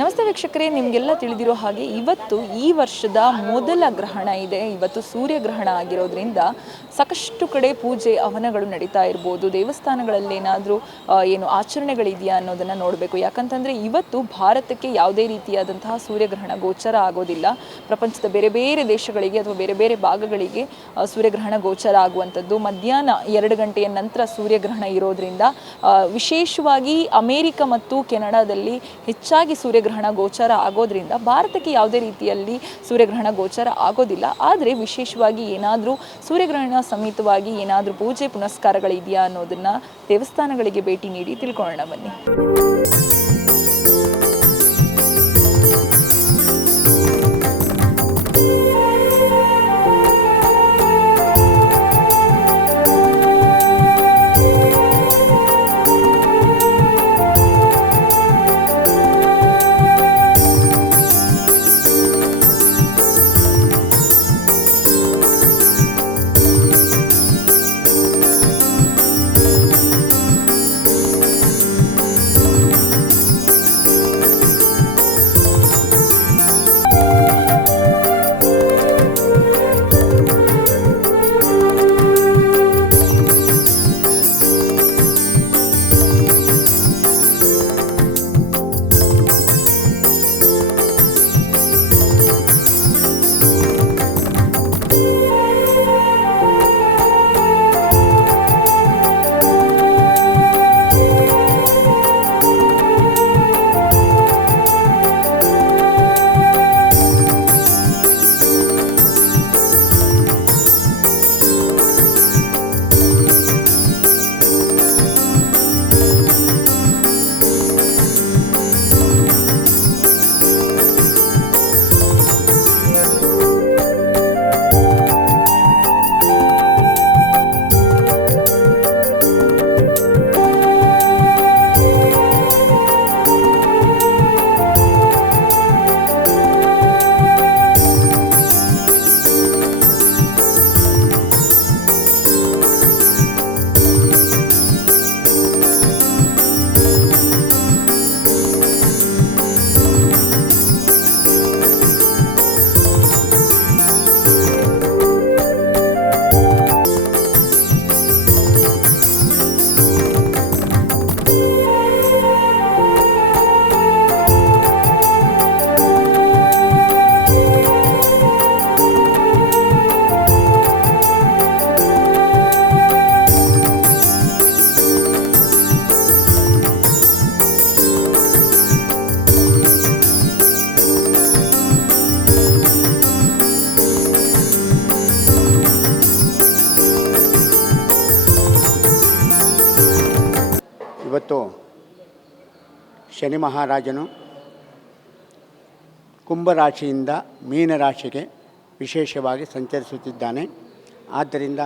ನಮಸ್ತೆ ವೀಕ್ಷಕರೇ, ನಿಮಗೆಲ್ಲ ತಿಳಿದಿರೋ ಹಾಗೆ ಇವತ್ತು ಈ ವರ್ಷದ ಮೊದಲ ಗ್ರಹಣ ಇದೆ. ಇವತ್ತು ಸೂರ್ಯಗ್ರಹಣ ಆಗಿರೋದ್ರಿಂದ ಸಾಕಷ್ಟು ಕಡೆ ಪೂಜೆ ಹವನಗಳು ನಡೀತಾ ಇರ್ಬೋದು. ದೇವಸ್ಥಾನಗಳಲ್ಲೇನಾದರೂ ಏನು ಆಚರಣೆಗಳಿದೆಯಾ ಅನ್ನೋದನ್ನು ನೋಡಬೇಕು. ಯಾಕಂತಂದರೆ ಇವತ್ತು ಭಾರತಕ್ಕೆ ಯಾವುದೇ ರೀತಿಯಾದಂತಹ ಸೂರ್ಯಗ್ರಹಣ ಗೋಚರ ಆಗೋದಿಲ್ಲ. ಪ್ರಪಂಚದ ಬೇರೆ ಬೇರೆ ದೇಶಗಳಿಗೆ ಅಥವಾ ಬೇರೆ ಬೇರೆ ಭಾಗಗಳಿಗೆ ಸೂರ್ಯಗ್ರಹಣ ಗೋಚರ ಆಗುವಂಥದ್ದು ಮಧ್ಯಾಹ್ನ 2 ಗಂಟೆಯ ನಂತರ ಸೂರ್ಯಗ್ರಹಣ ಇರೋದ್ರಿಂದ ವಿಶೇಷವಾಗಿ ಅಮೇರಿಕ ಮತ್ತು ಕೆನಡಾದಲ್ಲಿ ಹೆಚ್ಚಾಗಿ ಸೂರ್ಯಗ್ರಹಣ ಗೋಚರ ಆಗೋದ್ರಿಂದ ಭಾರತಕ್ಕೆ ಯಾವುದೇ ರೀತಿಯಲ್ಲಿ ಸೂರ್ಯಗ್ರಹಣ ಗೋಚರ ಆಗೋದಿಲ್ಲ. ಆದರೆ ವಿಶೇಷವಾಗಿ ಏನಾದರೂ ಸೂರ್ಯಗ್ರಹಣ ಸಮೇತವಾಗಿ ಏನಾದರೂ ಪೂಜೆ ಪುನಸ್ಕಾರಗಳಿದೆಯಾ ಅನ್ನೋದನ್ನು ದೇವಸ್ಥಾನಗಳಿಗೆ ಭೇಟಿ ನೀಡಿ ತಿಳ್ಕೊಳ್ಳೋಣ ಬನ್ನಿ. ಇವತ್ತು ಶನಿ ಮಹಾರಾಜನು ಕುಂಭರಾಶಿಯಿಂದ ಮೀನರಾಶಿಗೆ ವಿಶೇಷವಾಗಿ ಸಂಚರಿಸುತ್ತಿದ್ದಾನೆ. ಆದ್ದರಿಂದ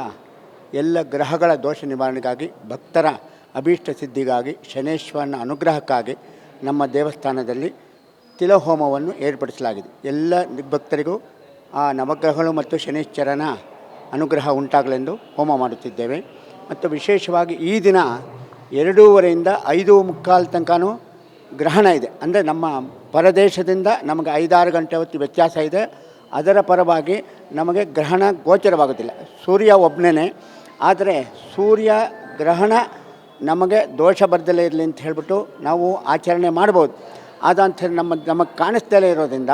ಎಲ್ಲ ಗ್ರಹಗಳ ದೋಷ ನಿವಾರಣೆಗಾಗಿ, ಭಕ್ತರ ಅಭೀಷ್ಟ ಸಿದ್ಧಿಗಾಗಿ, ಶನೇಶ್ವರನ ಅನುಗ್ರಹಕ್ಕಾಗಿ ನಮ್ಮ ದೇವಸ್ಥಾನದಲ್ಲಿ ತಿಲಹೋಮವನ್ನು ಏರ್ಪಡಿಸಲಾಗಿದೆ. ಎಲ್ಲ ಭಕ್ತರಿಗೂ ಆ ನವಗ್ರಹಗಳು ಮತ್ತು ಶನೀಶ್ವರನ ಅನುಗ್ರಹ ಉಂಟಾಗಲೆಂದು ಹೋಮ ಮಾಡುತ್ತಿದ್ದೇವೆ. ಮತ್ತು ವಿಶೇಷವಾಗಿ ಈ ದಿನ 2:30ಯಿಂದ 5:45 ತನಕನೂ ಗ್ರಹಣ ಇದೆ. ಅಂದರೆ ನಮ್ಮ ಪರದೇಶದಿಂದ ನಮಗೆ 5-6 ಗಂಟೆ ಹೊತ್ತು ವ್ಯತ್ಯಾಸ ಇದೆ. ಅದರ ಪರವಾಗಿ ನಮಗೆ ಗ್ರಹಣ ಗೋಚರವಾಗೋದಿಲ್ಲ. ಸೂರ್ಯ ಒಬ್ಬನೇ, ಆದರೆ ಸೂರ್ಯ ಗ್ರಹಣ ನಮಗೆ ದೋಷ ಬರ್ದಲೇ ಇರಲಿ ಅಂತ ಹೇಳಿಬಿಟ್ಟು ನಾವು ಆಚರಣೆ ಮಾಡ್ಬೋದು. ಅದಂತ ನಮಗೆ ಕಾಣಿಸ್ದಲೇ ಇರೋದ್ರಿಂದ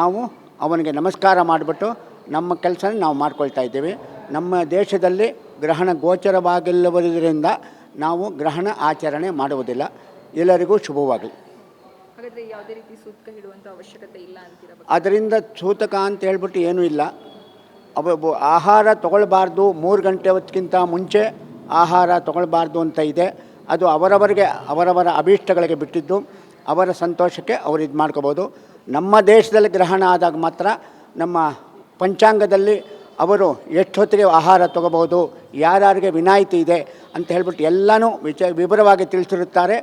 ನಾವು ಅವನಿಗೆ ನಮಸ್ಕಾರ ಮಾಡಿಬಿಟ್ಟು ನಮ್ಮ ಕೆಲಸ ನಾವು ಮಾಡ್ಕೊಳ್ತಾ ಇದ್ದೇವೆ. ನಮ್ಮ ದೇಶದಲ್ಲಿ ಗ್ರಹಣ ಗೋಚರವಾಗಿಲ್ಲವರಿಂದ ನಾವು ಗ್ರಹಣ ಆಚರಣೆ ಮಾಡುವುದಿಲ್ಲ. ಎಲ್ಲರಿಗೂ ಶುಭವಾಗಲಿ. ಹಾಗಾದರೆ ಯಾವುದೇ ರೀತಿ ಸೂತಕ ಇಡುವಂಥ ಅವಶ್ಯಕತೆ ಇಲ್ಲ ಅಂತೀರಾ? ಅದರಿಂದ ಸೂತಕ ಅಂತ ಹೇಳ್ಬಿಟ್ಟು ಏನೂ ಇಲ್ಲ. ಆಹಾರ ತೊಗೊಳ್ಬಾರ್ದು, 3 ಗಂಟೆ ಹೊತ್ತಿಗಿಂತ ಮುಂಚೆ ಆಹಾರ ತೊಗೊಳ್ಬಾರ್ದು ಅಂತ ಇದೆ. ಅದು ಅವರವರ ಅಭೀಷ್ಟಗಳಿಗೆ ಬಿಟ್ಟಿದ್ದು, ಅವರ ಸಂತೋಷಕ್ಕೆ ಅವರು ಇದು ಮಾಡ್ಕೋಬೋದು. ನಮ್ಮ ದೇಶದಲ್ಲಿ ಗ್ರಹಣ ಆದಾಗ ಮಾತ್ರ ನಮ್ಮ ಪಂಚಾಂಗದಲ್ಲಿ ಅವರು ಎಷ್ಟೊತ್ತಿಗೆ ಆಹಾರ ತೊಗೋಬೋದು, ಯಾರ್ಯಾರಿಗೆ ವಿನಾಯಿತಿ ಇದೆ ಅಂತ ಹೇಳ್ಬಿಟ್ಟು ಎಲ್ಲನೂ ವಿವರವಾಗಿ ತಿಳಿಸಿರುತ್ತಾರೆ.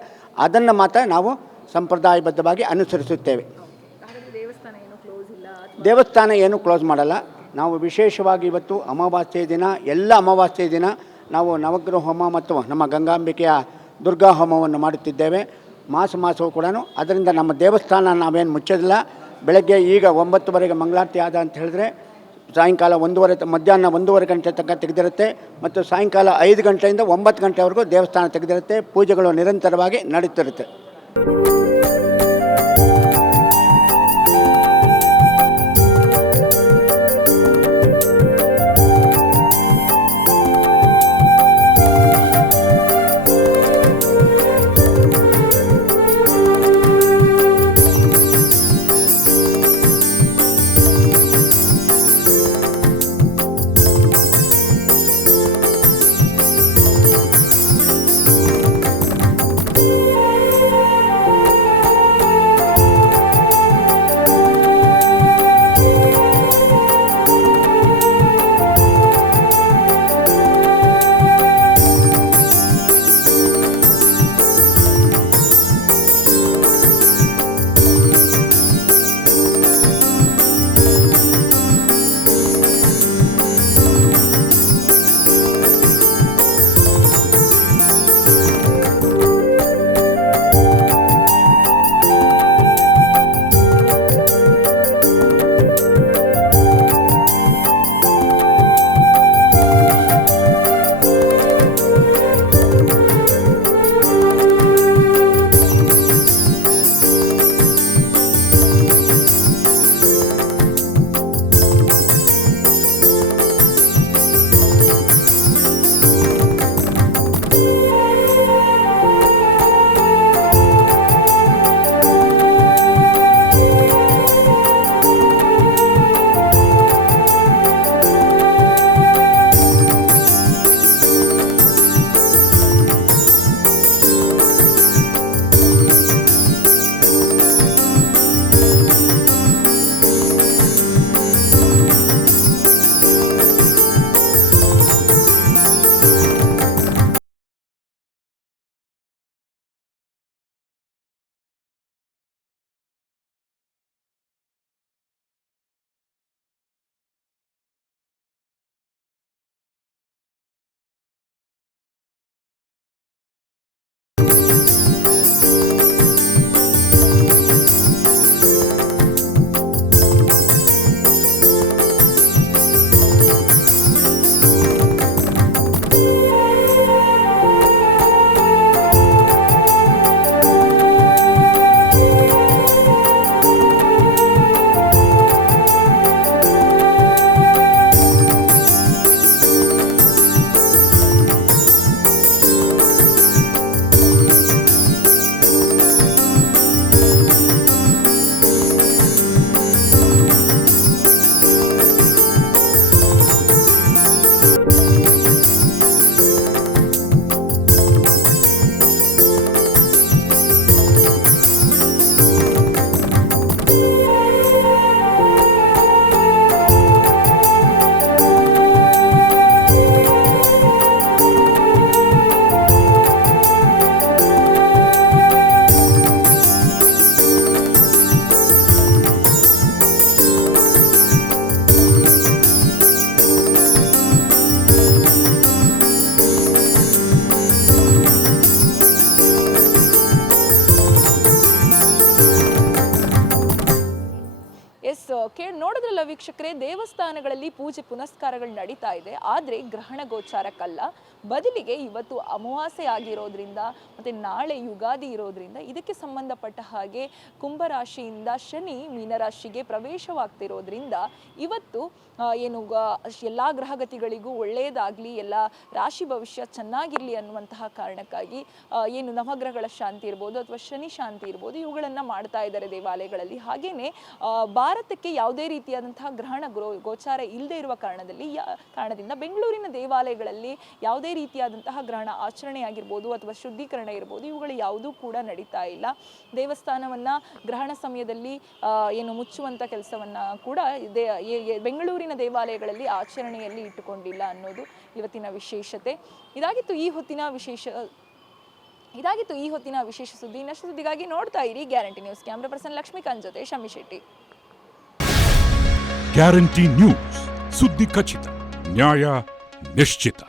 ಅದನ್ನು ಮಾತ್ರ ನಾವು ಸಂಪ್ರದಾಯಬದ್ಧವಾಗಿ ಅನುಸರಿಸುತ್ತೇವೆ. ದೇವಸ್ಥಾನ ಏನು ಕ್ಲೋಸ್ ಮಾಡಲ್ಲ. ನಾವು ವಿಶೇಷವಾಗಿ ಇವತ್ತು ಅಮಾವಾಸ್ಯೆ ದಿನ, ಎಲ್ಲ ಅಮಾವಾಸ್ಯೆ ದಿನ ನಾವು ನವಗ್ರಹ ಹೋಮ ಮತ್ತು ನಮ್ಮ ಗಂಗಾಂಬಿಕೆಯ ದುರ್ಗಾ ಹೋಮವನ್ನು ಮಾಡುತ್ತಿದ್ದೇವೆ. ಮಾಸವೂ ಕೂಡ ಅದರಿಂದ ನಮ್ಮ ದೇವಸ್ಥಾನ ನಾವೇನು ಮುಚ್ಚೋದಿಲ್ಲ. ಬೆಳಗ್ಗೆ ಈಗ 9:00ವರೆಗೆ ಮಂಗಳಾರತಿ ಆದ ಅಂತ ಹೇಳಿದ್ರೆ ಸಾಯಂಕಾಲ 1:30 ಮಧ್ಯಾಹ್ನ 1:30 ಗಂಟೆ ತನಕ ತೆಗೆದಿರುತ್ತೆ ಮತ್ತು ಸಾಯಂಕಾಲ 5 ಗಂಟೆಯಿಂದ 9 ಗಂಟೆವರೆಗೂ ದೇವಸ್ಥಾನ ತೆಗೆದಿರುತ್ತೆ. ಪೂಜೆಗಳು ನಿರಂತರವಾಗಿ ನಡೀತಿರುತ್ತೆ. ನೋಡಿದ್ರಲ್ಲ ವೀಕ್ಷಕರೇ, ದೇವಸ್ಥಾನಗಳಲ್ಲಿ ಪೂಜೆ ಪುನಸ್ಕಾರಗಳು ನಡೀತಾ ಇದೆ. ಆದರೆ ಗ್ರಹಣ ಗೋಚಾರಕ್ಕಲ್ಲ, ಬದಲಿಗೆ ಇವತ್ತು ಅಮಾವಾಸ್ಯೆ ಆಗಿರೋದ್ರಿಂದ ಮತ್ತು ನಾಳೆ ಯುಗಾದಿ ಇರೋದ್ರಿಂದ ಇದಕ್ಕೆ ಸಂಬಂಧಪಟ್ಟ ಹಾಗೆ ಕುಂಭರಾಶಿಯಿಂದ ಶನಿ ಮೀನರಾಶಿಗೆ ಪ್ರವೇಶವಾಗ್ತಿರೋದ್ರಿಂದ ಇವತ್ತು ಏನು ಎಲ್ಲ ಗ್ರಹಗತಿಗಳಿಗೂ ಒಳ್ಳೆಯದಾಗಲಿ, ಎಲ್ಲ ರಾಶಿ ಭವಿಷ್ಯ ಚೆನ್ನಾಗಿರಲಿ ಅನ್ನುವಂತಹ ಕಾರಣಕ್ಕಾಗಿ ಏನು ನವಗ್ರಹಗಳ ಶಾಂತಿ ಇರ್ಬೋದು ಅಥವಾ ಶನಿ ಶಾಂತಿ ಇರ್ಬೋದು, ಇವುಗಳನ್ನು ಮಾಡ್ತಾ ಇದ್ದಾರೆ ದೇವಾಲಯಗಳಲ್ಲಿ. ಹಾಗೆಯೇ ಭಾರತಕ್ಕೆ ಯಾವುದೇ ರೀತಿಯಾದಂತಹ ಗ್ರಹಣ ಗೋಚಾರ ಇಲ್ಲದೆ ಇರುವ ಕಾರಣದಿಂದ ಬೆಂಗಳೂರಿನ ದೇವಾಲಯಗಳಲ್ಲಿ ಯಾವುದೇ ರೀತಿಯಾದಂತಹ ಗ್ರಹಣ ಆಚರಣೆ ಆಗಿರ್ಬೋದು ಅಥವಾ ಶುದ್ಧೀಕರಣ ಇರ್ಬೋದು, ಇವುಗಳು ಯಾವುದೂ ಕೂಡ ನಡೀತಾ ಇಲ್ಲ. ದೇವಸ್ಥಾನವನ್ನು ಗ್ರಹಣ ಸಮಯದಲ್ಲಿ ಏನು ಮುಚ್ಚುವಂಥ ಕೆಲಸವನ್ನು ಕೂಡ ಬೆಂಗಳೂರಿನ ದೇವಾಲಯಗಳಲ್ಲಿ ಆಚರಣೆಯಲ್ಲಿ ಇಟ್ಟುಕೊಂಡಿಲ್ಲ ಅನ್ನೋದು ಇವತ್ತಿನ ವಿಶೇಷತೆ. ಇದಾಗಿತ್ತು ಈ ಹೊತ್ತಿನ ವಿಶೇಷ ಸುದ್ದಿ. ಇನ್ನಷ್ಟು ಸುದ್ದಿಗಾಗಿ ನೋಡ್ತಾ ಇರಿ Guarantee News. Camera person Lakshmikant ಜೊತೆ ಶಮಿ ಶೆಟ್ಟಿ. ಗ್ಯಾರಂಟಿ ನ್ಯೂಸ್, ಸುದ್ದಿ ಖಚಿತ, ನ್ಯಾಯ ನಿಶ್ಚಿತ.